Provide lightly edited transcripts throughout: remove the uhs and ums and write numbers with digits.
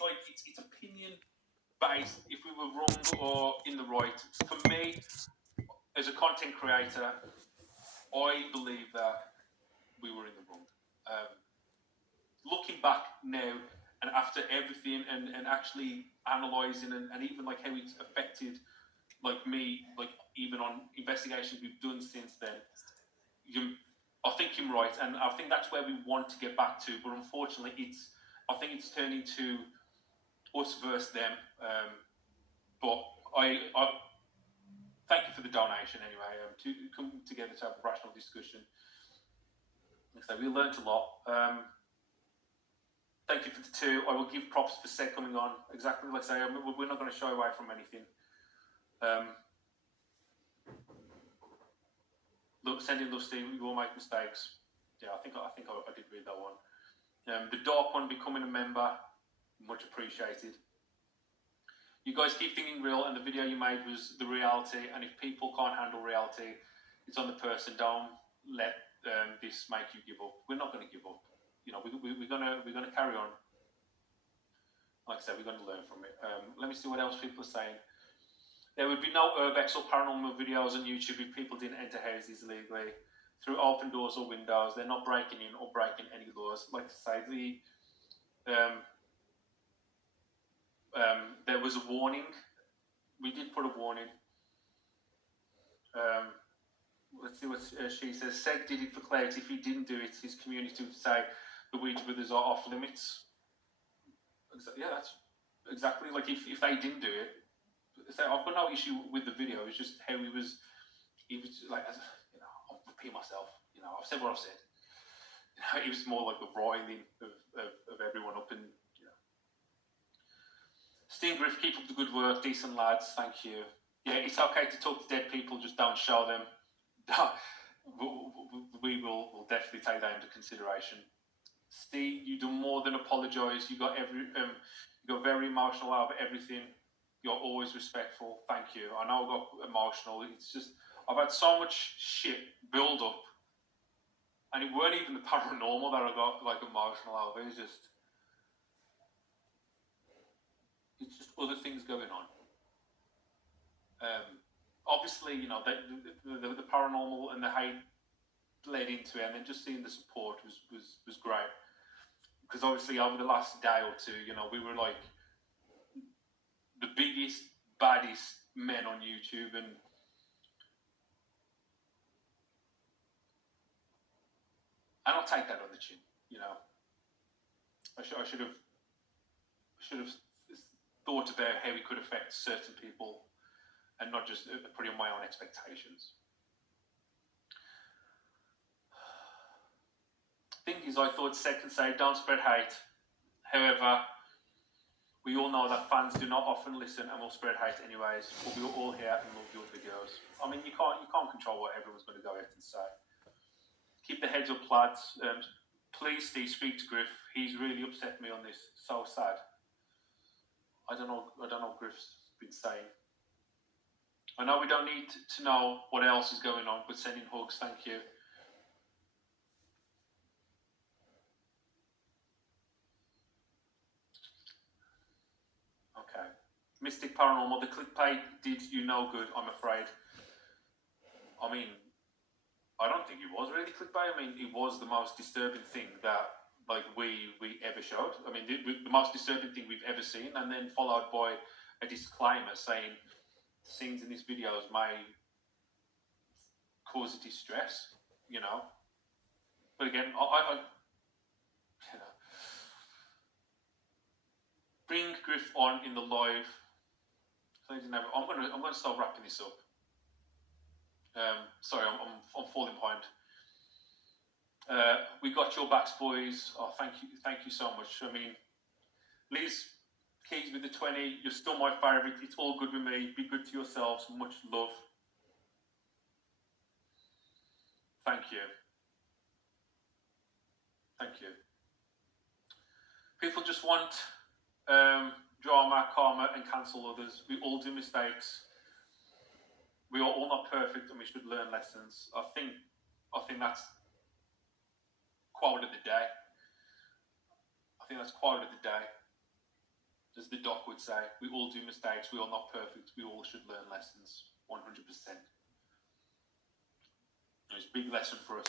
like it's opinion based. If we were wrong or in the right, for me as a content creator, I believe that we were in the wrong. Looking back now and after everything and actually analysing and even like how it's affected like me, like even on investigations we've done since then, I think you're right, and I think that's where we want to get back to. But unfortunately, I think it's turned into us versus them. But I thank you for the donation anyway. To come together to have a rational discussion. Like I say, we learned a lot. Thank you for the 2. I will give props for Seth coming on. Exactly like I say, we're not going to shy away from anything. Look, sending Lusty, we will make mistakes. Yeah, I think I did read that one. The Dark One becoming a member, much appreciated. You guys keep thinking real, and the video you made was the reality. And if people can't handle reality, it's on the person. Don't let this make you give up. We're not going to give up. You know, we're gonna carry on. Like I said, we're going to learn from it. Let me see what else people are saying. There would be no urbex or paranormal videos on YouTube if people didn't enter houses illegally through open doors or windows. They're not breaking in or breaking any laws. Like I say, there was a warning. We did put a warning. Let's see what she says. Seg did it for clarity. If he didn't do it, his community would say the Ouija brothers are off limits. Yeah, that's exactly like if they didn't do it. So I've got no issue with the video. It's just how he was like, you know, I'll repeat myself. You know, I've said what I've said. You know, he was more like the roiling of everyone up, and you know. Steve Griff, keep up the good work, decent lads. Thank you. Yeah, it's okay to talk to dead people. Just don't show them. We will definitely take that into consideration. Steve, you do more than apologise. You got very emotional out of everything. You're always respectful. Thank you. I know I got emotional. It's just I've had so much shit build up, and it weren't even the paranormal that I got like emotional out of. It's just other things going on. Obviously, you know, the paranormal and the hate led into it, and then just seeing the support was great. Because obviously over the last day or two, you know, we were like the biggest, baddest men on YouTube, and I'll take that on the chin. You know, I should have thought about how it could affect certain people, and not just put on my own expectations. Thing is, I thought second say don't spread hate. However, we all know that fans do not often listen and will spread hate anyways. But we are all here and love your videos. I mean, you can't control what everyone's going to go out and say. Keep the heads up, lads. Please, Steve, speak to Griff. He's really upset me on this. So sad. I don't know what Griff's been saying. I know we don't need to know what else is going on, but sending hugs, thank you. Okay. Mystic Paranormal, the clickbait did you no good, I'm afraid. I mean, I don't think it was really clickbait. I mean, it was the most disturbing thing that like we ever showed. I mean, the most disturbing thing we've ever seen, and then followed by a disclaimer saying scenes in these videos may cause distress, you know. But again, I you know, bring Griff on in the live. I'm gonna start wrapping this up. Sorry, I'm falling behind. We got your backs, boys. Oh, thank you so much. I mean, Liz Keys with the 20. You're still my favourite. It's all good with me. Be good to yourselves. Much love. Thank you. Thank you. People just want drama, karma, and cancel others. We all do mistakes. We are all not perfect, and we should learn lessons. I think that's quote of the day. I think that's quote of the day. as the doc would say, we all do mistakes. We are not perfect. We all should learn lessons. 100%. It's a big lesson for us.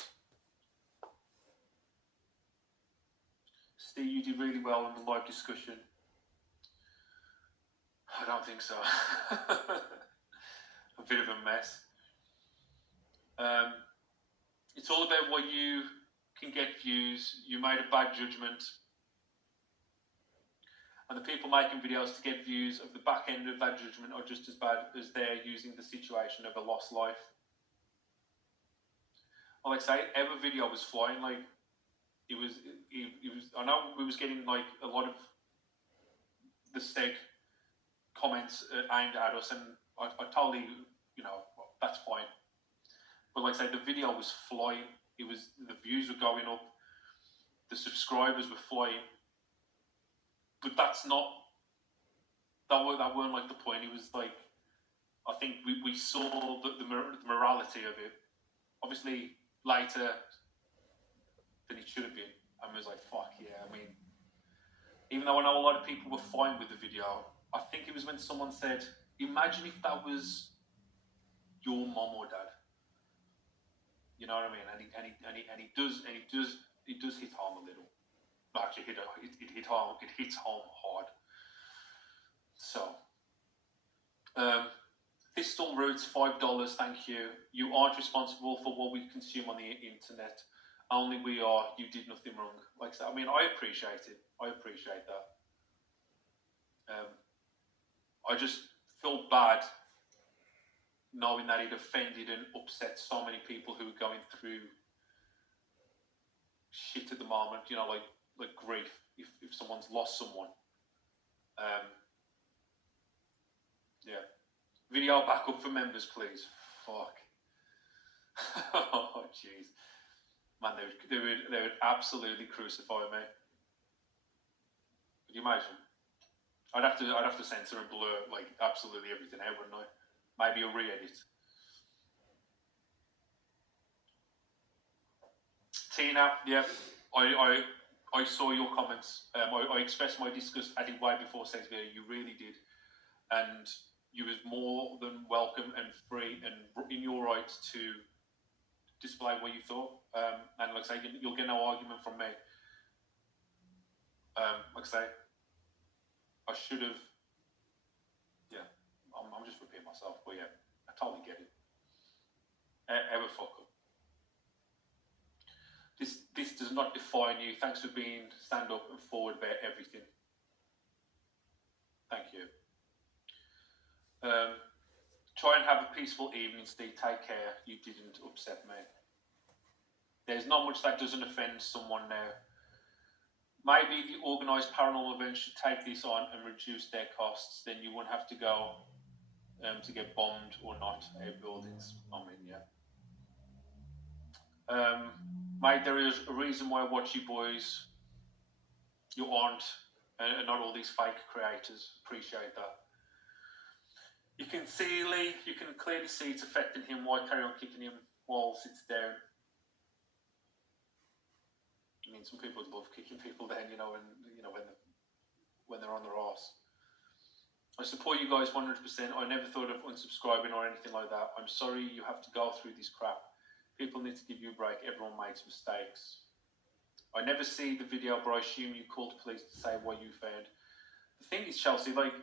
Steve, you did really well in the live discussion. I don't think so. A bit of a mess. It's all about what you can get views. You made a bad judgment. And the people making videos to get views of the back end of that judgment are just as bad as they're using the situation of a lost life. Like I say, our video was flying. Like, it was. I know we was getting like a lot of the steg comments aimed at us, and I totally, that's fine. But like I say, the video was flying. The views were going up, the subscribers were flying. But that weren't like the point. It was like, I think we saw the morality of it. Obviously, later than it should have been, and was like, fuck yeah. I mean, even though I know a lot of people were fine with the video, I think it was when someone said, imagine if that was your mom or dad. You know what I mean? And it does hit home a little. Actually, it hits home hard. So, Thistle Roots, $5, thank you. You aren't responsible for what we consume on the internet. Only we are. You did nothing wrong. Like I said, I mean, I appreciate it. I appreciate that. I just feel bad knowing that it offended and upset so many people who are going through shit at the moment. Like grief. If someone's lost someone. Yeah. Video backup for members, please. Fuck. Oh, jeez. Man, they would absolutely crucify me. Could you imagine? I'd have to censor and blur like absolutely everything out, wouldn't I? Maybe a re-edit. Tina, yeah, I saw your comments. I expressed my disgust at it way before Sex Video. You really did, and you was more than welcome and free and in your rights to display what you thought. And like I say, you'll get no argument from me. Like I say, I should have. Yeah, I'm just repeating myself, but yeah, I totally get it. Ever fuck up. This does not define you. Thanks for being stand up and forward about everything. Thank you. Try and have a peaceful evening, Steve. Take care. You didn't upset me. There's not much that doesn't offend someone now. Maybe the organised paranormal events should take this on and reduce their costs. Then you wouldn't have to go to get bombed or not out buildings. I mean, yeah. Mate, there is a reason why I watch you boys. You aren't, and not all these fake creators. Appreciate that. You can see Lee. You can clearly see it's affecting him. Why carry on kicking him while he sits down? I mean, some people love kicking people down, when they're on their arse. I support you guys 100%. I never thought of unsubscribing or anything like that. I'm sorry you have to go through this crap. People need to give you a break. Everyone makes mistakes. I never see the video, but I assume you called police to say what you found. The thing is, Chelsea, like,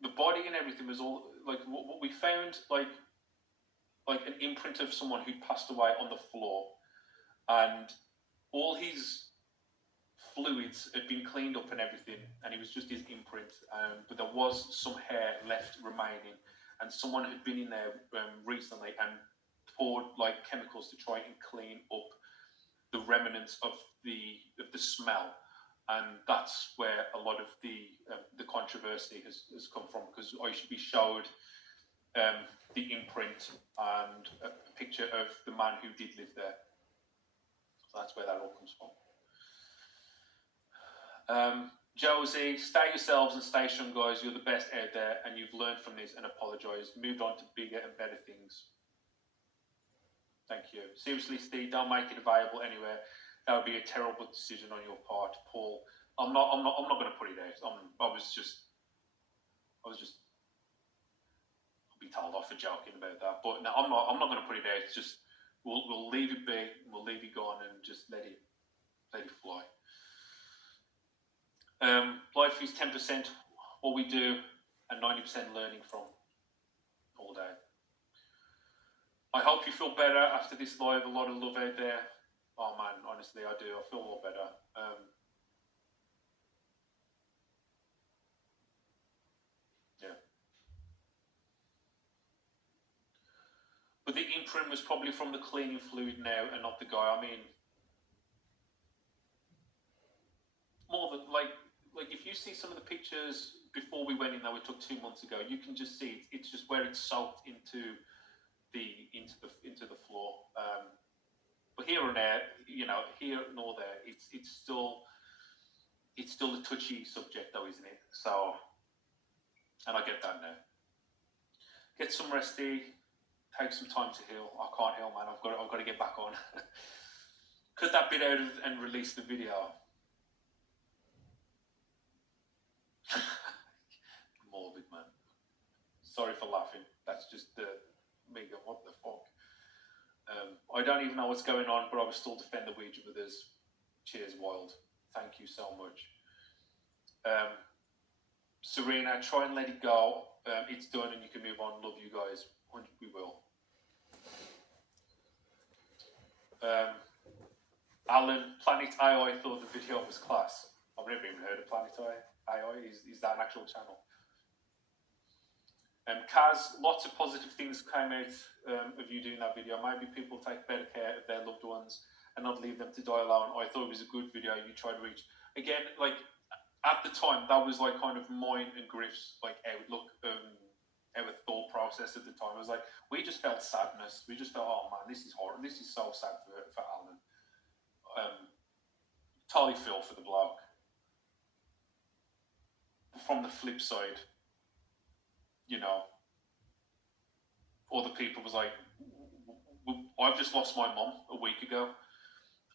the body and everything was all, like, what we found, like an imprint of someone who passed away on the floor, and all his fluids had been cleaned up and everything, and it was just his imprint, but there was some hair left remaining, and someone had been in there recently and poured like chemicals to try and clean up the remnants of the smell, and that's where a lot of the controversy has come from, because we showed the imprint and a picture of the man who did live there. So that's where that all comes from. Josie, stay yourselves and stay strong, guys. You're the best out there, and you've learned from this and apologise. Moved on to bigger and better things. Thank you. Seriously, Steve, don't make it available anywhere. That would be a terrible decision on your part, Paul. I'm not going to put it out. I was just I'll be told off for joking about that. But no, I'm not going to put it out. It's just we'll leave it be. We'll leave it gone and just let it fly. Life is 10% what we do and 90% learning from all day. I hope you feel better after this live. A lot of love out there. Oh man, honestly, I do. I feel a lot better. Yeah. But the imprint was probably from the cleaning fluid now and not the guy. I mean, more than like if you see some of the pictures before we went in that we took 2 months ago, you can just see it's just where it's soaked into the floor. But here and there, here nor there, it's still a touchy subject though, isn't it? So, and I get that now. Get some resty, take some time to heal. I can't heal, man. I've got to get back on. Cut that bit out and release the video. Morbid, man. Sorry for laughing. That's just me going, what the fuck? I don't even know what's going on, but I will still defend the Ouija brothers. Cheers, Wild. Thank you so much. Serena, try and let it go. It's done and you can move on. Love you guys. We will. Alan, Planet AI thought the video was class. I've never even heard of Planet AI. Is that an actual channel? Kaz, lots of positive things came out of you doing that video. Maybe people take better care of their loved ones and not leave them to die alone. I thought it was a good video you tried to reach. Again, like, at the time, that was like kind of mine and Griff's like outlook, our thought process at the time. It was like, we just felt sadness. We just felt, oh man, this is horrible. This is so sad for Alan. Totally feel for the bloke. From the flip side, other people was like, I've just lost my mom a week ago.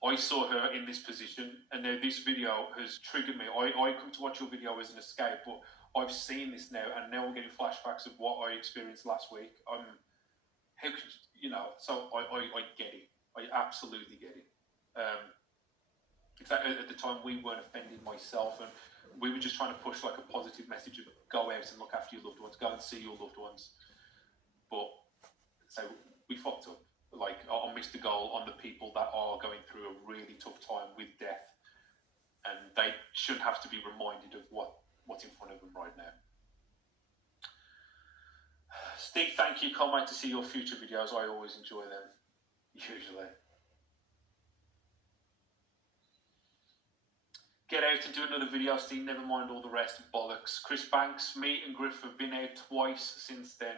I saw her in this position, and now this video has triggered me. I come to watch your video as an escape, but I've seen this now, and now I'm getting flashbacks of what I experienced last week. How could So I get it. I absolutely get it. In fact, at the time, we weren't offended myself, and we were just trying to push like a positive message of go out and look after your loved ones, go and see your loved ones. But so we fucked up. Like, I missed the goal on the people that are going through a really tough time with death, and they shouldn't have to be reminded of what's in front of them right now. Steve, thank you. Can't wait to see your future videos. I always enjoy them, usually. Get out and do another video, Steve. Never mind all the rest. Bollocks. Chris Banks, me and Griff have been out twice since then,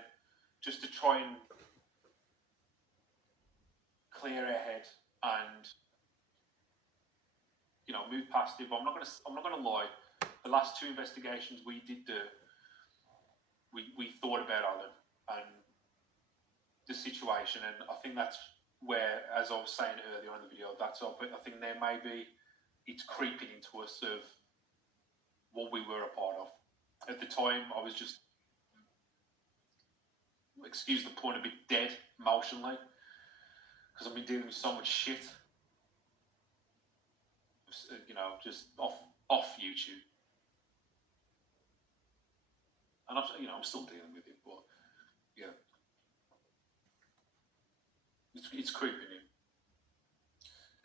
just to try and clear our head and move past it. But I'm not gonna lie. The last 2 investigations we did do, we thought about Alan and the situation, and I think that's where, as I was saying earlier in the video, that's up. But I think there may be it's creeping into us of what we were a part of. At the time, I was just, excuse the pun, a bit dead emotionally, because I've been dealing with so much shit, just off YouTube, and I'm still dealing with it, but yeah, it's creeping in.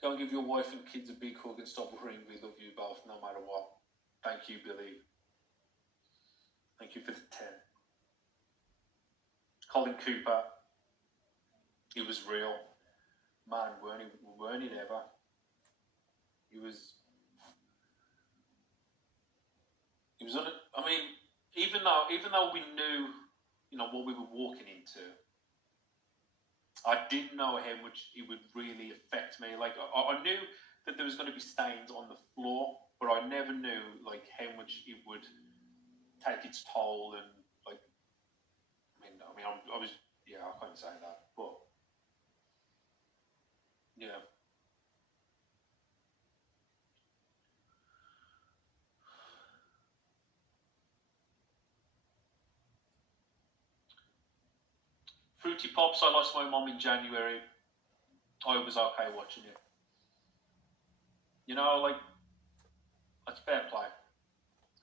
Go and give your wife and kids a big hug and stop worrying. We love you both, no matter what. Thank you, Billy. Thank you for the 10. Colin Cooper. It was real. Man, weren't it ever? It was I mean, even though we knew, what we were walking into, I didn't know how much it would really affect me. Like, I knew that there was going to be stains on the floor, but I never knew, like, how much it would take its toll. And, like, I was, yeah, I can't say that, but, yeah. Fruity Pops, I lost my mom in January. I was okay watching it. You know, like, that's fair play.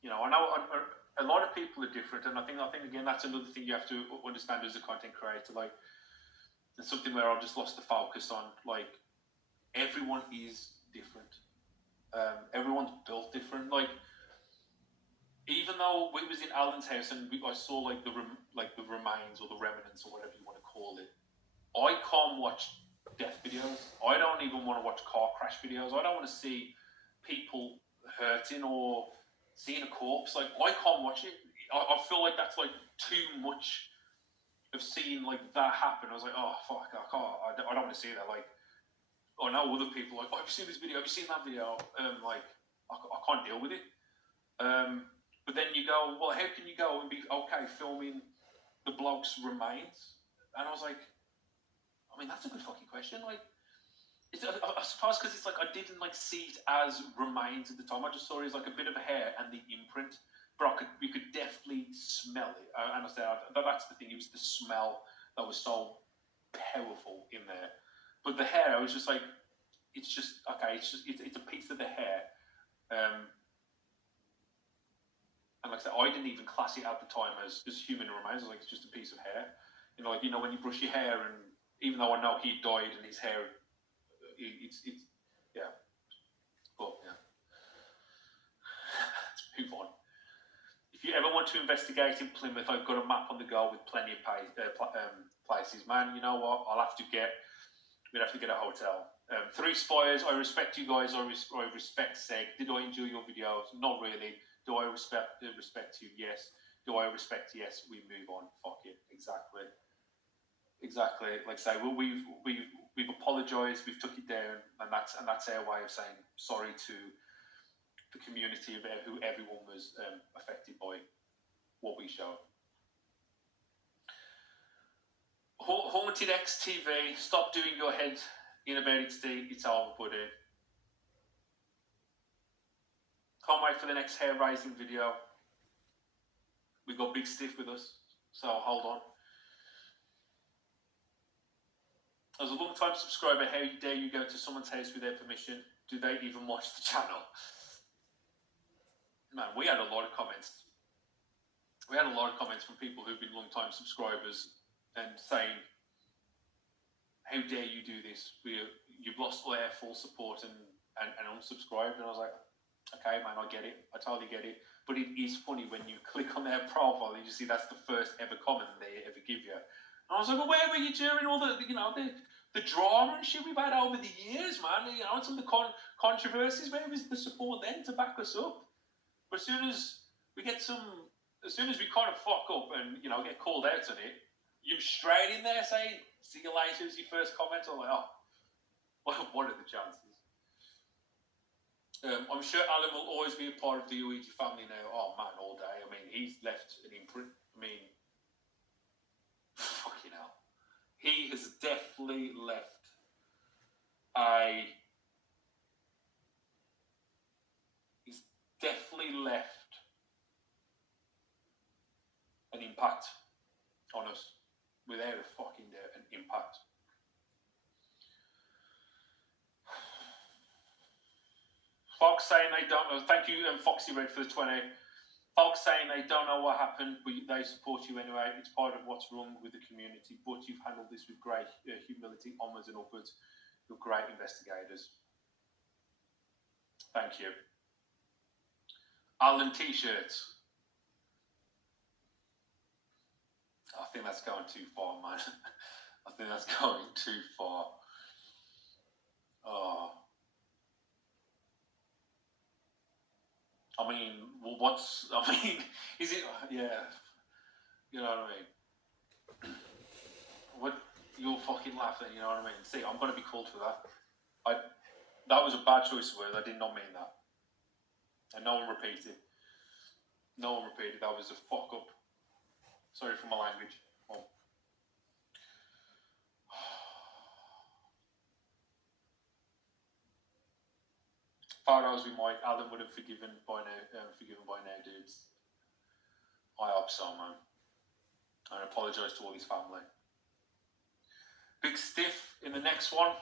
You know, I know a lot of people are different, and I think again that's another thing you have to understand as a content creator. Like, it's something where I just lost the focus on. Like, everyone is different. Everyone's built different. Like, even though we was in Alan's house and I saw like the remains or the remnants or whatever you want to call it, I can't watch death videos. I don't even want to watch car crash videos. I don't want to see people hurting or seeing a corpse. Like, I can't watch it. I feel like that's like too much of seeing like that happen. I was like, oh fuck, I can't. I don't want to see that. Like, I know other people like, oh, have you seen this video? Have you seen that video? Like, I can't deal with it. But then you go, well, how can you go and be okay filming the bloke's remains? And I was like, I mean, that's a good fucking question. Like, I suppose because it's like I didn't like see it as remains at the time. I just saw it as like a bit of a hair and the imprint, but we could definitely smell it. And I said that's the thing. It was the smell that was so powerful in there. But the hair, I was just like, it's just okay. It's a piece of the hair. And like I said, I didn't even class it at the time as human remains. I was like, it's just a piece of hair. You know, like, you know, when you brush your hair, and even though I know he died and his hair, it's yeah. But yeah, let's move on. If you ever want to investigate in Plymouth, I've got a map on the go with plenty of places. Man, you know what? We'd have to get a hotel. 3 Spires, I respect you guys. I respect Seg. Did I enjoy your videos? Not really. Do I respect you? Yes. Do I respect? Yes. We move on. Fuck it. Exactly. Like I say, we've apologised. We've took it down, and that's our way of saying sorry to the community of who everyone was affected by what we showed. Haunted X TV. Stop doing your head in about it, Steve. It's over, buddy. Can't wait for the next hair raising video. We got Big Stiff with us, so hold on. As a long-time subscriber, how dare you go to someone's house with their permission? Do they even watch the channel? Man, we had a lot of comments. We had a lot of comments from people who've been long-time subscribers and saying, how dare you do this? You've lost all our full support and unsubscribed. And I was like, okay, man, I get it. I totally get it. But it is funny when you click on their profile and you see that's the first ever comment they ever give you. And I was like, well, where were you during all the drama and shit we've had over the years, man? You know, some of the controversies. Where was the support then to back us up? But as soon as we kind of fuck up and, you know, get called out on it, you're straight in there saying, see you later as your first comment. I'm like, oh, what are the chances? I'm sure Alan will always be a part of the ouija family now. Oh man, all day. I mean, he's left an imprint. I mean, fucking hell. He has definitely left an impact on us, without a fucking doubt, an impact. Fox saying they don't know. Thank you, Foxy Red, for the 20. Fox saying they don't know what happened, but they support you anyway. It's part of what's wrong with the community, but you've handled this with great humility, onwards and upwards. You're great investigators. Thank you. Alan T-shirts. I think that's going too far, man. I think that's going too far. Oh. I mean, is it, yeah, you know what I mean? What, you're fucking laughing, you know what I mean? See, I'm going to be called for that. That was a bad choice of words, I did not mean that. And no one repeated. That was a fuck up. Sorry for my language. Oh. Photos we might, Alan would have forgiven by now, dudes. I hope so, man. And I apologise to all his family. Big Stiff in the next one.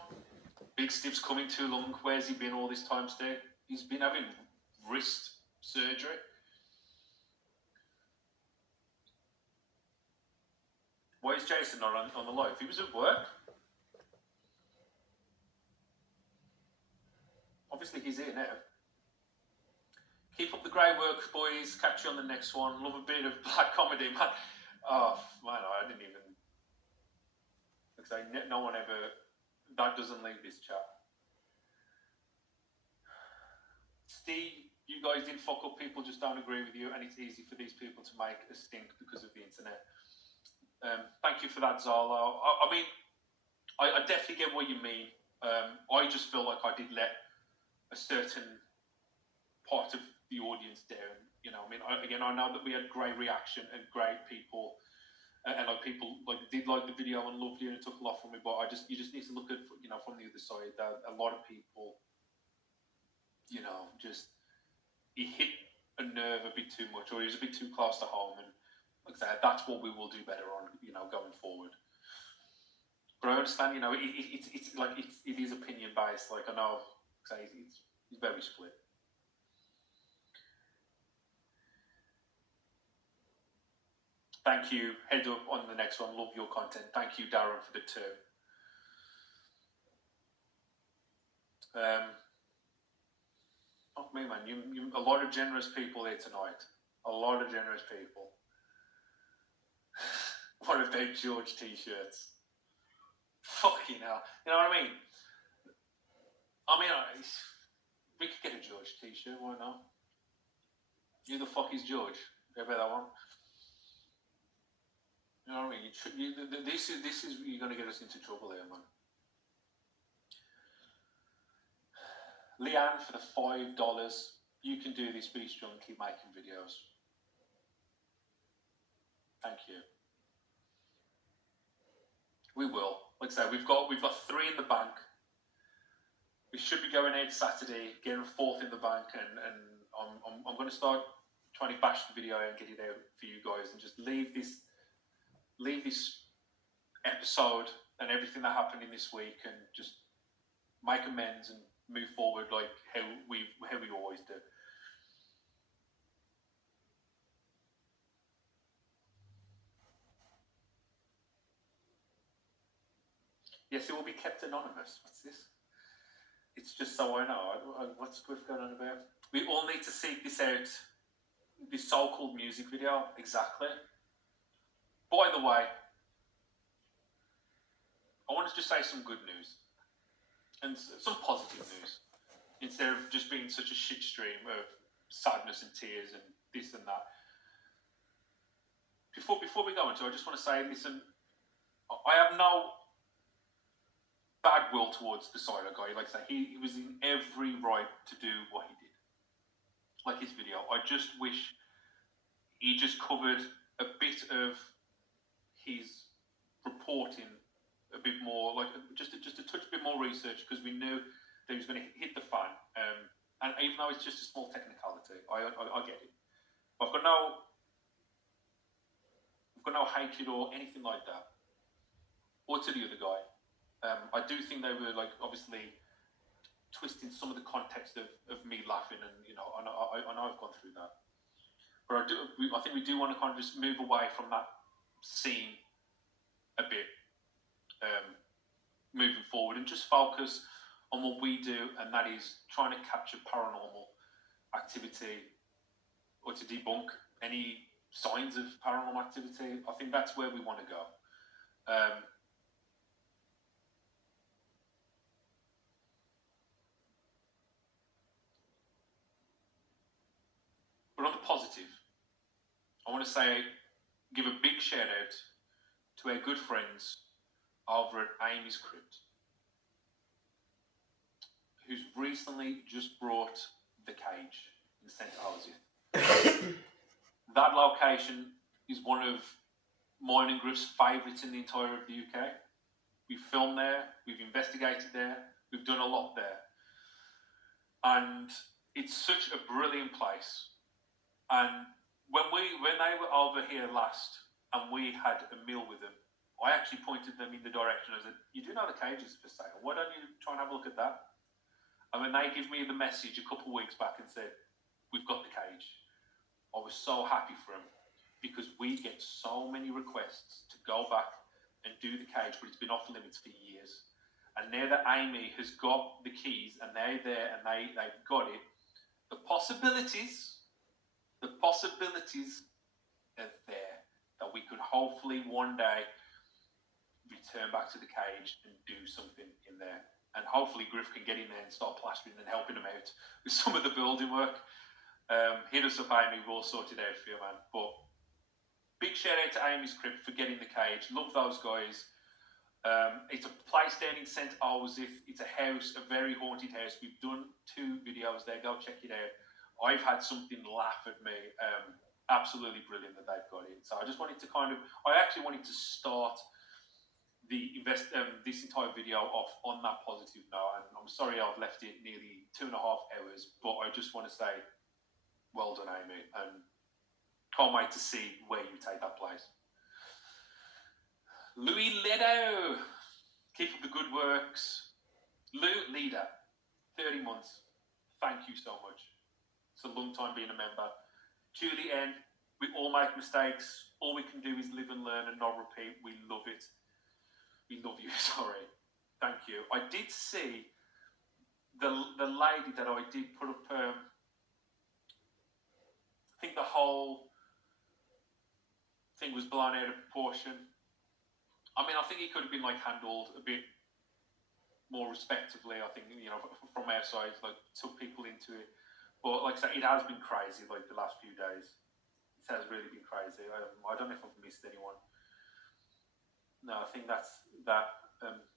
Big Stiff's coming too long. Where's he been all this time, Steve? He's been having wrist surgery. Why is Jason not on the live? He was at work. Obviously, he's here now. Keep up the great work, boys. Catch you on the next one. Love a bit of black comedy, man. Oh, man, I didn't even... Like, no one ever... That doesn't leave this chat. Steve, you guys didn't fuck up. People just don't agree with you, and it's easy for these people to make a stink because of the internet. Thank you for that, Zalo. I mean, I definitely get what you mean. I just feel like I did let a certain part of the audience down. You know, I mean, I know that we had great reaction and great people, and like people like did like the video and loved you and it took a lot from me. But you just need to look at, you know, from the other side that a lot of people, you know, just he hit a nerve a bit too much, or he was a bit too close to home, and like I said, that's what we will do better on, you know, going forward. But I understand, you know, it's like it is opinion based. Like I know, like it's very split. Thank you. Head up on the next one. Love your content. Thank you, Darren, for the 2. Not me, man. You a lot of generous people here tonight. A lot of generous people. What about George t-shirts? Fucking hell. You know what I mean? We could get a George t-shirt. Why not? Who the fuck is George? Go about that one. You know what I mean? This is you're going to get us into trouble here, man. Leanne for the $5. You can do this, be strong, keep making videos. Thank you. We will. Like I say, we've got 3 in the bank. We should be going out Saturday, getting a 4th in the bank, and I'm going to start trying to bash the video and get it out for you guys, and just leave this episode and everything that happened in this week, and just make amends and move forward like how we always do. Yes, it will be kept anonymous. What's this? It's just so I know. What's going on about? We all need to seek this out. This so-called music video. Exactly. By the way, I want to just say some good news. And some positive news. Instead of just being such a shit stream of sadness and tears and this and that. Before we go into it, I just want to say, listen, I have no bad will towards the Silo guy. Like I say, he was in every right to do what he did. Like his video. I just wish he just covered a bit of his reporting a bit more, like just a touch bit more research, because we knew that he was going to hit the fan. And even though it's just a small technicality, I get it. I've got no hatred or anything like that, or to the other guy. I do think they were like obviously twisting some of the context of me laughing, and you know, I know I've gone through that, but I think we do want to kind of just move away from that scene a bit, moving forward, and just focus on what we do, and that is trying to capture paranormal activity or to debunk any signs of paranormal activity. I think that's where we want to go. But on the positive, I want to give a big shout out to our good friends over at Amy's Crypt, who's recently just brought the cage in St. Joseph. That location is one of mine and Griff's favourites in the entire of the UK. We've filmed there, we've investigated there, we've done a lot there. And it's such a brilliant place. And when they were over here last and we had a meal with them, I actually pointed them in the direction. I said, you do know the cage is for sale. Why don't you try and have a look at that? And when they give me the message a couple of weeks back and said, we've got the cage, I was so happy for them, because we get so many requests to go back and do the cage, but it's been off limits for years. And now that Amy has got the keys and they're there and they've got it, the possibilities are there that we could hopefully one day return back to the cage and do something in there. And hopefully Griff can get in there and start plastering and helping them out with some of the building work. Hit us up, Amy, we'll sort it out for you, man. But big shout out to Amy's Crypt for getting the cage. Love those guys. It's a place down in St. Olseth. It's a house, a very haunted house. We've done 2 videos there. Go check it out. I've had something laugh at me. Absolutely brilliant that they've got it. So I just wanted to I actually wanted to start this entire video off on that positive note. And I'm sorry I've left it nearly 2.5 hours, but I just want to say, well done, Amy, and can't wait to see where you take that place. Louis Ledo, keep up the good works. Leader, 30 months. Thank you so much. It's a long time being a member. Julie N, we all make mistakes. All we can do is live and learn and not repeat. We love it. We love you, sorry. Thank you. I did see the lady that I did put up, I think the whole thing was blown out of proportion. I mean, I think it could have been like handled a bit more respectively. I think, you know, from our side, like took people into it. But like I said, it has been crazy like the last few days. It has really been crazy. I don't know if I've missed anyone. No, I think that's that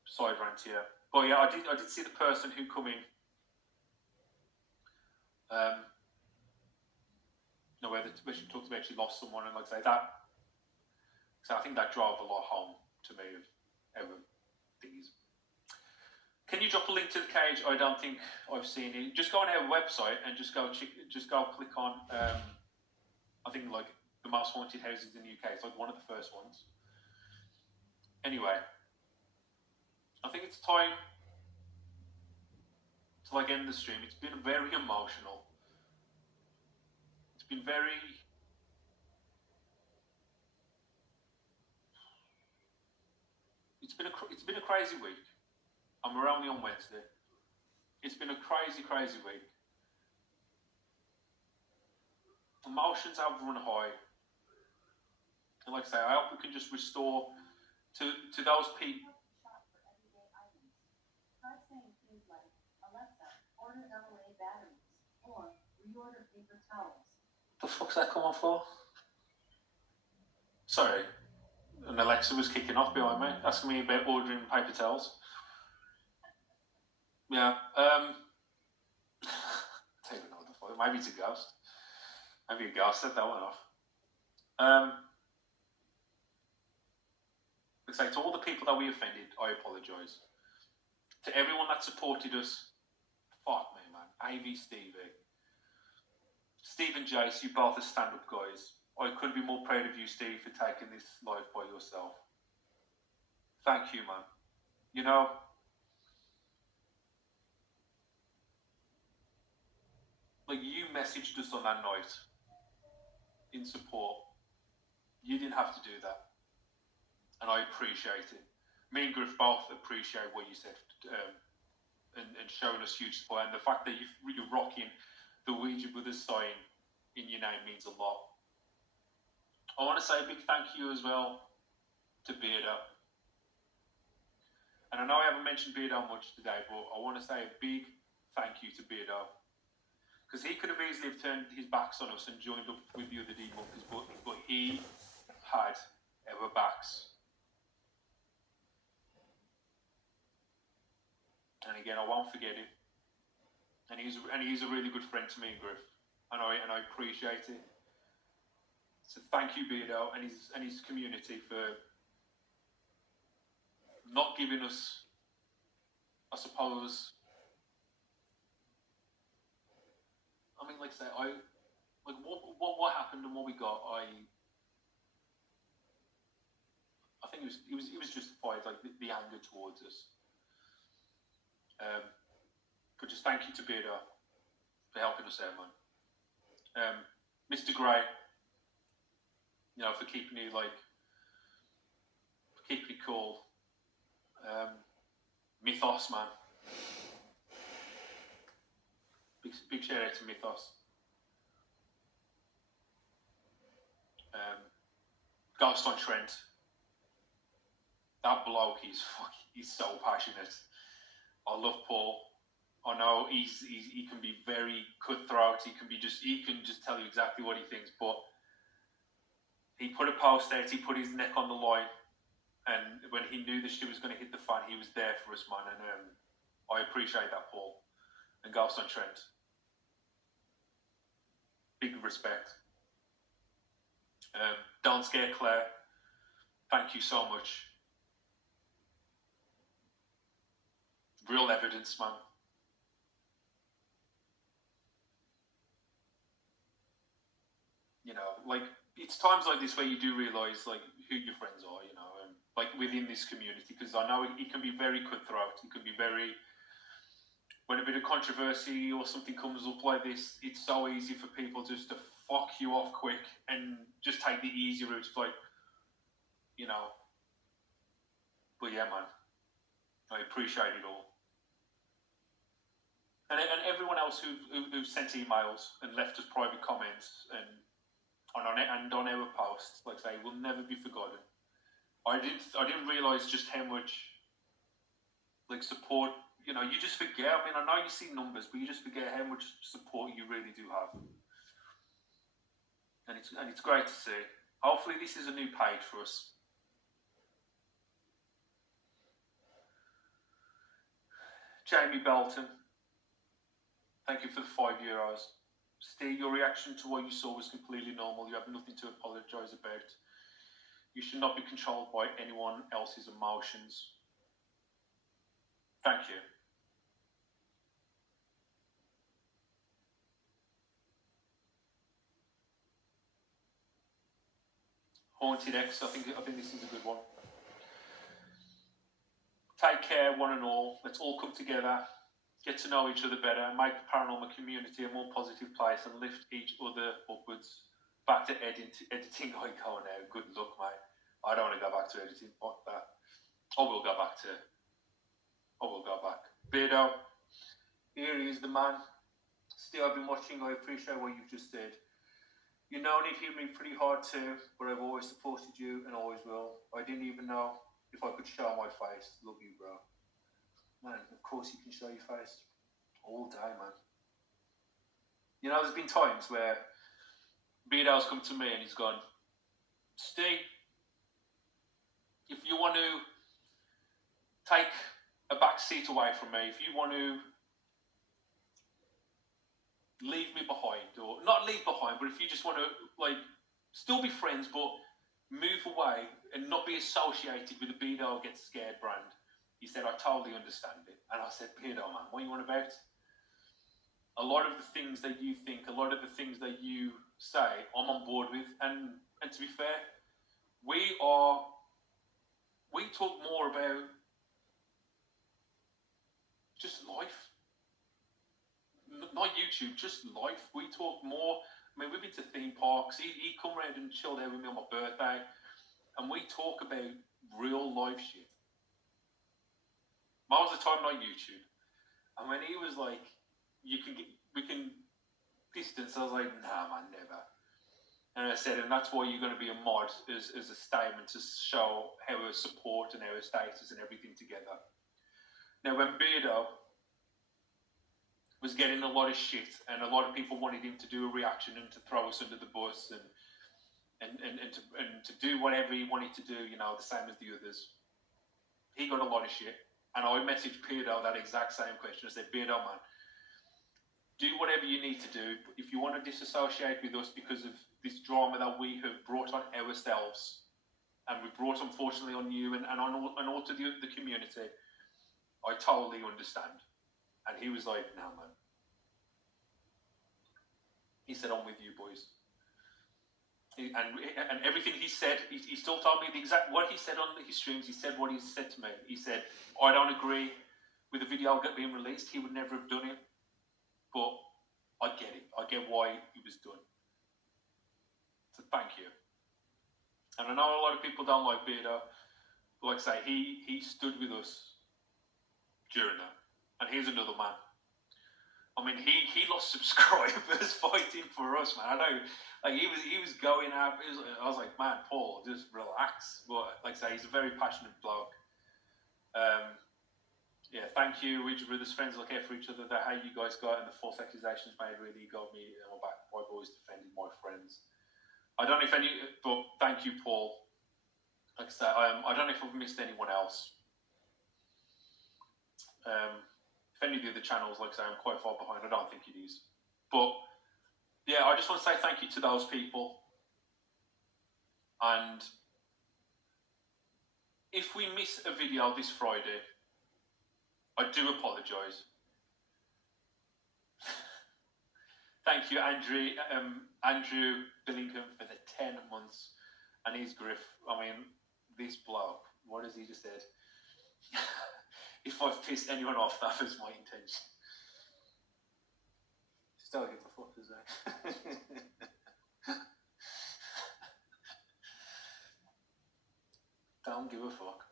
side rant here. But yeah, I did see the person who come in. Where she talked about she lost someone, and like I say that. So I think that drove a lot home to me of ever things. Can you drop a link to the cage? I don't think I've seen it. Just go on our website and just go click on. I think like the most haunted houses in the UK. It's like one of the first ones. Anyway, I think it's time to like end the stream. It's been very emotional. It's been very. It's been a crazy week. And we're only on Wednesday. It's been a crazy week. Emotions have run high. And like I say, I hope we can just restore to those people. Try saying things like, Alexa, order AA batteries, or reorder paper towels. The fuck's that come on for? Sorry. And Alexa was kicking off behind me, asking me about ordering paper towels. Yeah. I don't even know what the fuck. Maybe it's a ghost. Maybe a ghost set that one off. Like I say, to all the people that we offended, I apologise. To everyone that supported us, fuck me, man. AV Stevie. Steve and Jace, you both are stand-up guys. I couldn't be more proud of you, Steve, for taking this life by yourself. Thank you, man. You know, like you messaged us on that night in support. You didn't have to do that. And I appreciate it. Me and Griff both appreciate what you said and showing us huge support. And the fact that you're rocking the Ouija Brothers sign in your name means a lot. I want to say a big thank you as well to Beardo. And I know I haven't mentioned Beardo much today, but I want to say a big thank you to Beardo. Because he could have easily have turned his backs on us and joined up with the other debunkers, but he had our backs. And again, I won't forget it. And he's a really good friend to me and Griff, and I appreciate it. So thank you, Beardo, and his community for not giving us, I suppose. I mean, like I say, what happened and what we got. I think think it was justified, like the anger towards us. But just thank you to Beardo for helping us out, man. Mr. Gray, you know, for keeping you keeping it cool. Mythos, man. Big shout out to Mythos. Ghost on Trent. That bloke, he's so passionate. I love Paul. I know he can be very cutthroat. He can just tell you exactly what he thinks. But he put a post out. He put his neck on the line, and when he knew the shit was going to hit the fan, he was there for us, man. And I appreciate that, Paul. And Ghost on Trent. Big respect. Don't scare Claire. Thank you so much. Real evidence, man. You know, like, it's times like this where you do realise, like, who your friends are, you know, and, like, within this community, because I know it can be very cutthroat. It can be very... When a bit of controversy or something comes up like this, it's so easy for people just to fuck you off quick and just take the easy route of, like, you know. But yeah, man, I appreciate it all. And everyone else who sent emails and left us private comments and on our posts, like I say, will never be forgotten. I didn't realise just how much, like, support, you know, you just forget. I mean, I know you see numbers, but you just forget how much support you really do have. And it's great to see. Hopefully this is a new page for us. Jamie Belton, thank you for the €5. Steve, your reaction to what you saw was completely normal. You have nothing to apologise about. You should not be controlled by anyone else's emotions. Thank you. Haunted X, I think this is a good one. Take care, one and all. Let's all come together, get to know each other better, and make the paranormal community a more positive place and lift each other upwards. Back to editing I go now. Good luck, mate. I don't want to go back to editing. Fuck that. I will go back. Beardo, here he is, the man. Still, I've been watching. I appreciate what you've just said. You know, it hit me pretty hard too, but I've always supported you and always will. I didn't even know if I could show my face. Love you, bro. Man, of course you can show your face. All day, man. You know, there's been times where Beardo's come to me and he's gone, Steve, if you want to take a back seat away from me, if you want to leave me behind, or not leave behind, but if you just want to, like, still be friends, but move away and not be associated with the Beardo Gets Scared brand, he said, I totally understand it. And I said, Beardo, man, what are you on about? A lot of the things that you think, a lot of the things that you say, I'm on board with. And to be fair, we talk more about just life. Not YouTube, just life. We talk more. I mean, we've been to theme parks. He come around and chilled out with me on my birthday. And we talk about real life shit. Most of the time, not YouTube. And when he was like, we can distance, I was like, nah, man, never. And I said, and that's why you're going to be a mod as a statement to show our support and our status and everything together. Now, when Beardo was getting a lot of shit and a lot of people wanted him to do a reaction and to throw us under the bus and to do whatever he wanted to do, you know, the same as the others, he got a lot of shit. And I messaged Beardo that exact same question. I said, Beardo, man, do whatever you need to do. If you want to disassociate with us because of this drama that we have brought on ourselves, and we brought, unfortunately, on you and all to the community, I totally understand. And he was like, nah, man. He said, I'm with you, boys. and everything he said, he still told me the exact what he said on his streams. He said what he said to me. He said, I don't agree with the video being released. He would never have done it, but I get it. I get why it was done. So thank you. And I know a lot of people don't like Beardo. Like I say, he stood with us during that. And here's another man. I mean, he lost subscribers fighting for us, man. I know, like he was going out. I was like, man, Paul, just relax. But like I say, he's a very passionate bloke. Yeah, thank you, Ouija Brothers. Friends look out for each other. That how you guys got, and the false accusations made really got me on my back. My boys defended my friends. I don't know if any, but thank you, Paul. Like I say, I don't know if I've missed anyone else. If any of the other channels, like I say, I'm quite far behind. I don't think it is. But yeah, I just want to say thank you to those people. And if we miss a video this Friday, I do apologise. Thank you, Andrew Billingham, for the 10 months and his griff. I mean, this bloke, what has he just said? If I've pissed anyone off, that was my intention. Just don't give a fuck, does it? Don't give a fuck.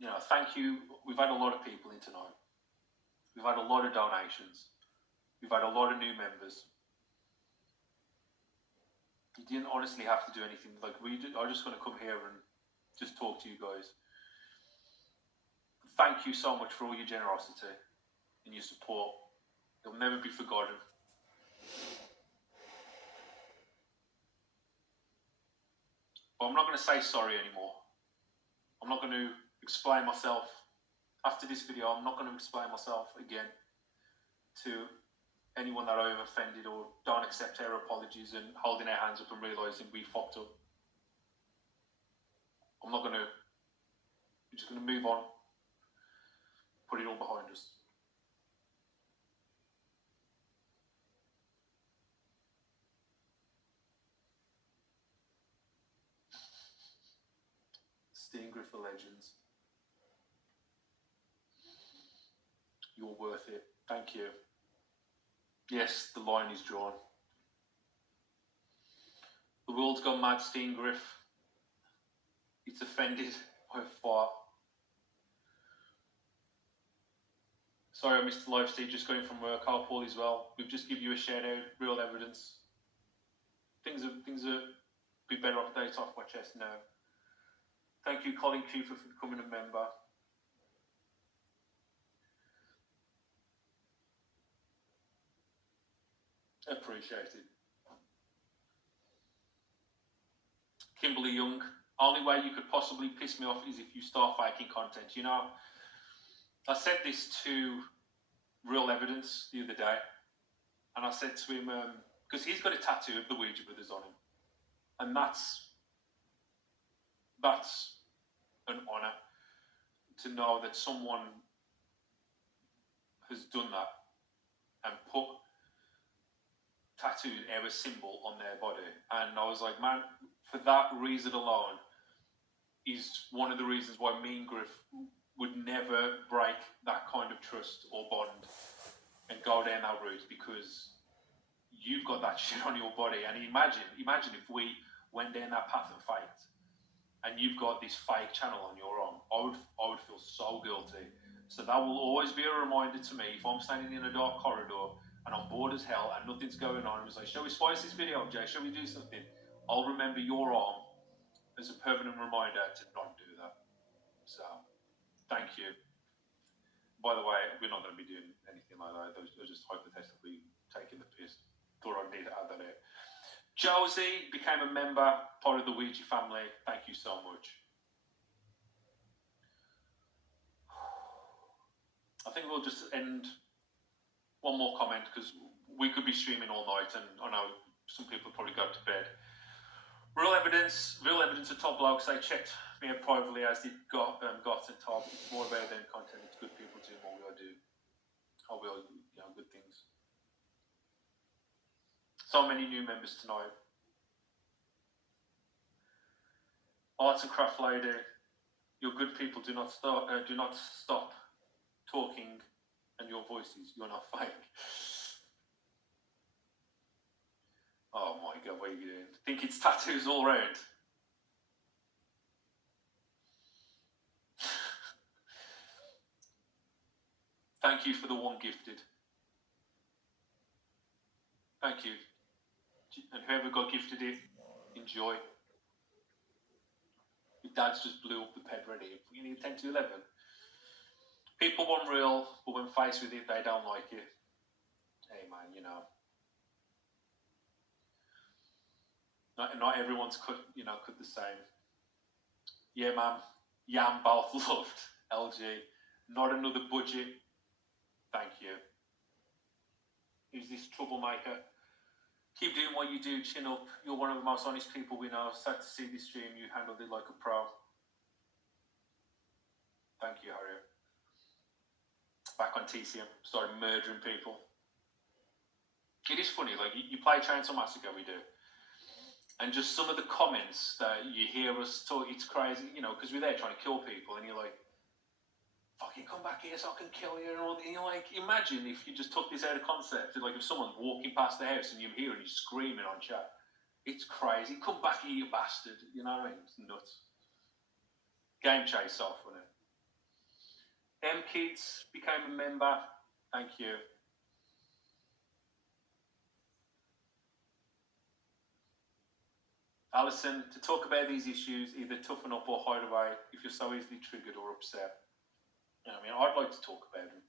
You know, thank you. We've had a lot of people in tonight. We've had a lot of donations. We've had a lot of new members. You didn't honestly have to do anything. Like I'm just going to come here and just talk to you guys. Thank you so much for all your generosity and your support. It'll never be forgotten. But I'm not going to say sorry anymore. I'm not going to explain myself. After this video, I'm not going to explain myself again to anyone that I've offended or don't accept our apologies and holding our hands up and realising we fucked up. I'm not going to. We're just going to move on. Put it all behind us. Stinger for legends. You're worth it. Thank you. Yes, the line is drawn. The world's gone mad, Steengriff. It's offended by far. Sorry I missed the live stream, just going from work. I'll Paul as well. We've just give you a shout out, real evidence. Things are a bit better off date off my chest now. Thank you, Colin Cooper, for becoming a member. Appreciated. Kimberly Young, only way you could possibly piss me off is if you start faking content. You know, I said this to Real Evidence the other day, and I said to him, because he's got a tattoo of the Ouija Brothers on him, and that's an honour to know that someone has done that and put tattooed our symbol on their body. And I was like, man, for that reason alone is one of the reasons why me and Griff would never break that kind of trust or bond and go down that route, because you've got that shit on your body. And imagine if we went down that path and faked, and you've got this fake channel on your arm. I would feel so guilty. So that will always be a reminder to me if I'm standing in a dark corridor and I'm bored as hell and nothing's going on. It was like, shall we spice this video up, Jay? Shall we do something? I'll remember your arm as a permanent reminder to not do that. So, thank you. By the way, we're not going to be doing anything like that. Those are just hypothetically taking the piss. Thought I'd need to add that in. Josie became a member, part of the Ouija family. Thank you so much. I think we'll just end one more comment, because we could be streaming all night, and I know some people probably go to bed. Evidence, real evidence of top blokes. They checked me out privately, as did Got and Top. It's more about than content. It's good people doing what we all do. How we all, good things. So many new members tonight. Arts and Craft Lady, your good people do not stop talking, and your voices, you're not fake. Oh my God, what are you doing? Think it's tattoos all round? Thank you for the one gifted. Thank you. And whoever got gifted it, enjoy. Your dad's just blew up the ped ready. You need 10 to 11. People want real, but when faced with it, they don't like it. Hey man, Not everyone's cut the same. Yeah, man. Yam both loved. LG. Not another budget. Thank you. Who's this troublemaker? Keep doing what you do, chin up. You're one of the most honest people we know. Sad to see this stream. You handled it like a pro. Thank you, Harry. Back on TCM. Started murdering people. It is funny, like, you play Chainsaw Massacre, we do. And just some of the comments that you hear us talk, it's crazy, because we're there trying to kill people, and you're like, fucking come back here so I can kill you, and all. And you're like, imagine if you just took this out of concept, like if someone's walking past the house and you're hearing you screaming on chat, it's crazy. Come back here, you bastard. You know what I mean? It's nuts. Game chase off, wasn't it? M Kids became a member. Thank you. Alison, to talk about these issues, either toughen up or hide away if you're so easily triggered or upset. I'd like to talk about them.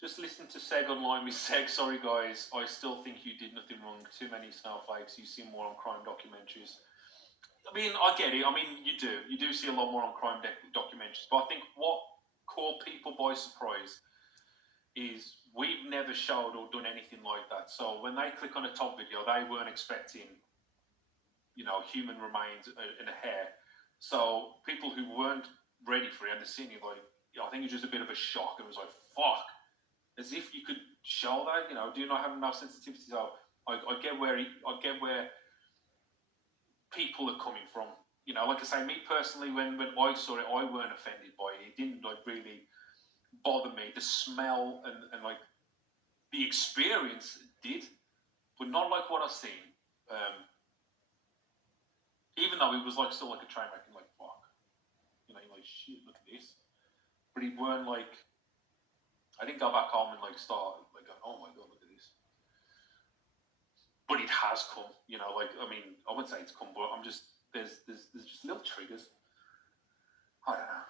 Just listen to Seg online with Seg. Sorry, guys. I still think you did nothing wrong. Too many snowflakes. You see more on crime documentaries. I get it. You do. You do see a lot more on crime documentaries. But I think what caught people by surprise is we've never showed or done anything like that. So when they click on a top video, they weren't expecting, human remains in a hair. So people who weren't ready for it and they're seeing it, like, I think it's just a bit of a shock. It was like, fuck. As if you could show that, do you not have enough sensitivity? So I get where people are coming from. Like I say, me personally, when I saw it, I weren't offended by it. It didn't really bother me. The smell and like the experience did, but not like what I've seen. Even though it was like still like a train wreck, and like fuck, you're like shit, look at this. But it weren't like, I didn't go back home and like start like going, oh my god, look at this. But it has come, I wouldn't say it's come, but I'm just there's just little triggers. I don't know.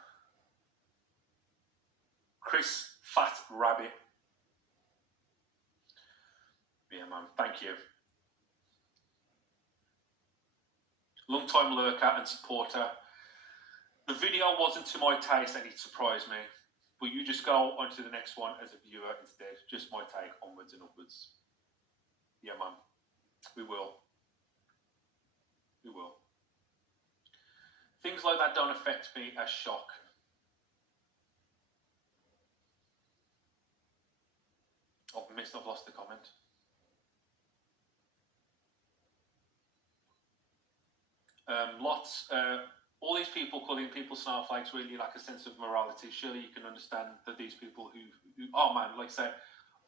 Chris Fat Rabbit. Yeah, man. Thank you. Long time lurker and supporter. The video wasn't to my taste and it surprised me. But you just go on to the next one as a viewer instead. Just my take, onwards and upwards. Yeah, man. We will. We will. Things like that don't affect me as shock. I've lost the comment. All these people calling people snowflakes really lack a sense of morality. Surely you can understand that these people who oh man, like I say,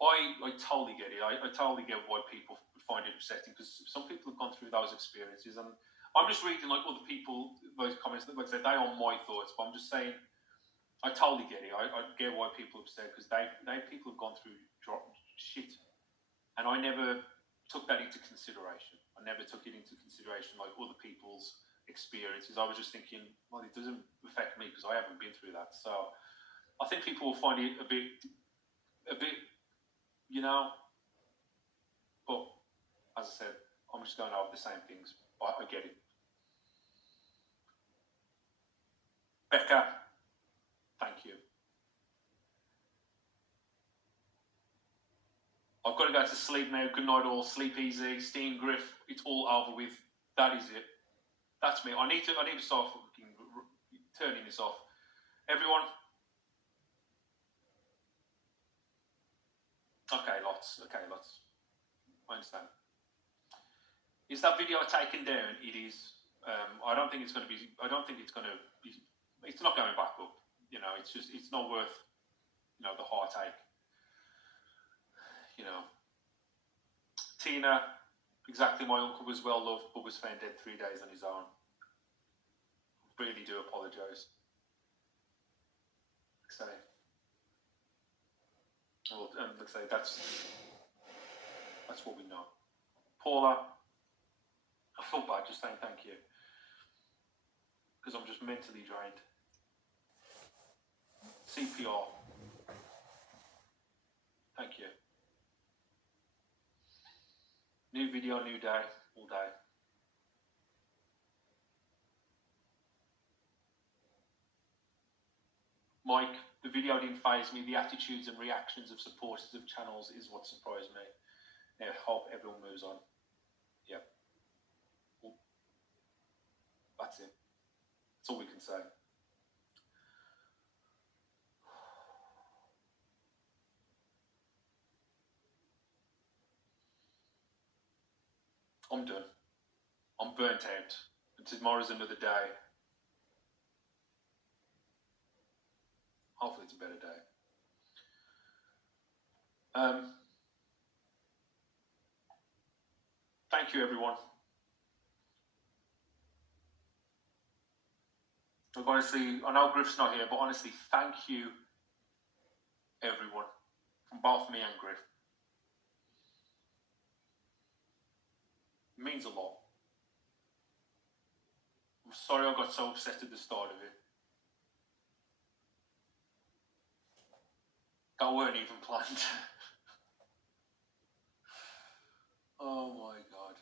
I totally get it. I totally get why people find it upsetting, because some people have gone through those experiences, and I'm just reading like other people, those comments, like I say, they are my thoughts, but I'm just saying, I totally get it. I get why people are upset, because people have gone through shit, and I never took that into consideration. I never took it into consideration like other people's experiences. I was just thinking, well, it doesn't affect me because I haven't been through that. So I think people will find it a bit, but as I said, I'm just going over the same things, but I get it. Becca, I've got to go to sleep now. Good night all. Sleep easy. Steam Griff. It's all over with. That is it. That's me. I need to start fucking turning this off. Everyone. Okay, lots. I understand. Is that video taken down? It is. I don't think it's going to be. I don't think it's going to be. It's not going back up. You know, it's just. It's not worth. You know, the heartache. You know. Tina, exactly. My uncle was well loved, but was found dead 3 days on his own. Really do apologise. So, well, like I say, that's what we know. Paula, I feel bad just saying thank you because I'm just mentally drained. CPR. Thank you. New video, new day, all day. Mike, the video didn't faze me. The attitudes and reactions of supporters of channels is what surprised me. I hope everyone moves on. Yeah. Well, that's it. That's all we can say. I'm done. I'm burnt out. And tomorrow's another day. Hopefully it's a better day. Thank you, everyone. Look, honestly, I know Griff's not here, but honestly, thank you, everyone, from both me and Griff. It means a lot. I'm sorry I got so upset at the start of it. That weren't even planned. Oh my God.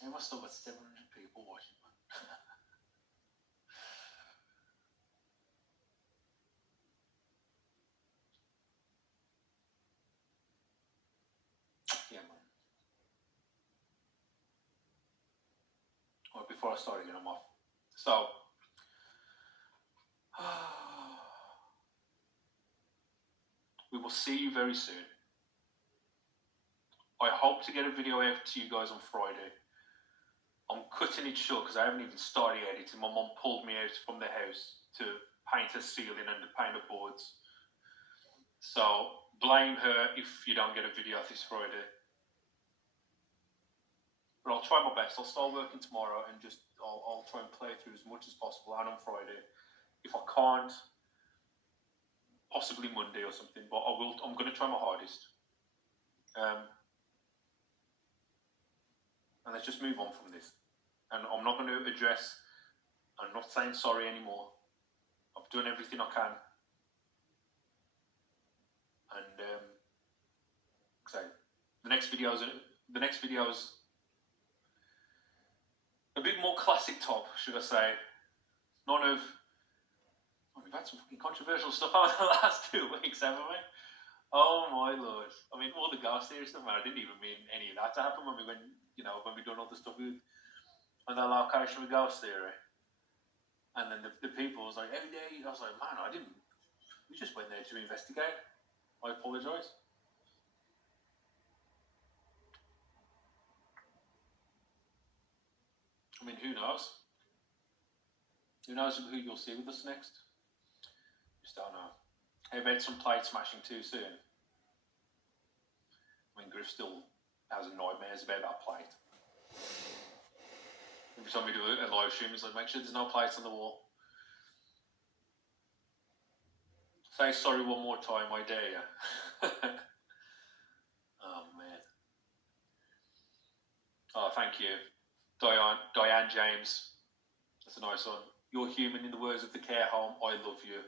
There must have got 700 people watching, man. Yeah, man. Well, before I start again, I'm off. So, we will see you very soon. I hope to get a video out to you guys on Friday. I'm cutting it short because I haven't even started editing. My mum pulled me out from the house to paint her ceiling and to paint the boards. So blame her if you don't get a video this Friday. But I'll try my best. I'll start working tomorrow and just I'll try and play through as much as possible and on Friday. If I can't, possibly Monday or something. But I'm going to try my hardest. And let's just move on from this. And I'm not going to address. I'm not saying sorry anymore. I've done everything I can. And so the next videos a bit more classic top, should I say? None of. We've had some fucking controversial stuff over the last 2 weeks, haven't we? Oh my lord! I mean, all the ghost theory stuff. Man, I didn't even mean any of that to happen when we done all the stuff with on that location with ghost theory. And then the people was like, every day. I was like, man, I didn't. We just went there to investigate. I apologise. I mean, who knows? Who knows who you'll see with us next? Just don't know. How about some plate smashing too soon? I mean, Griff still has nightmares about that plate. Every time we do a live stream, he's like, make sure there's no plates on the wall. Say sorry one more time, I dare you. Oh, man. Oh, thank you. Diane James. That's a nice one. You're human in the words of the care home. I love you.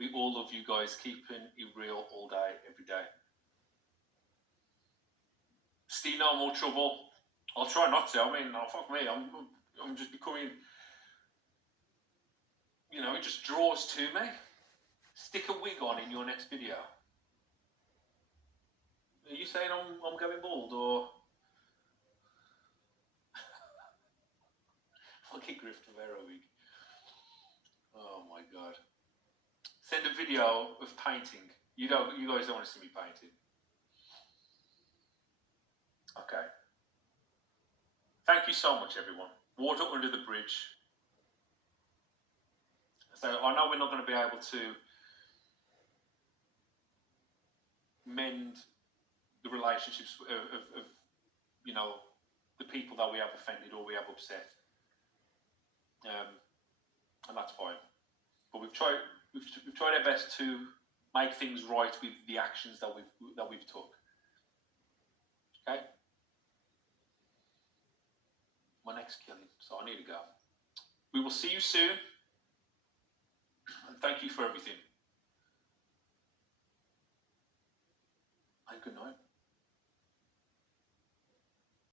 We all love you guys. Keeping it real all day, every day. Steve, no more trouble. I'll try not to. I mean, oh, fuck me. I'm just becoming. You know, it just draws to me. Stick a wig on in your next video. Are you saying I'm going bald or? Fucking Griff Tavera wig. Oh my god. Send a video of painting. You guys don't want to see me painting. Okay. Thank you so much, everyone. Water under the bridge. So I know we're not going to be able to mend the relationships of you know, the people that we have offended or we have upset, and that's fine. But we've tried our best to make things right with the actions that we've took. Okay. My next killing, so I need to go. We will see you soon, and thank you for everything. And good night.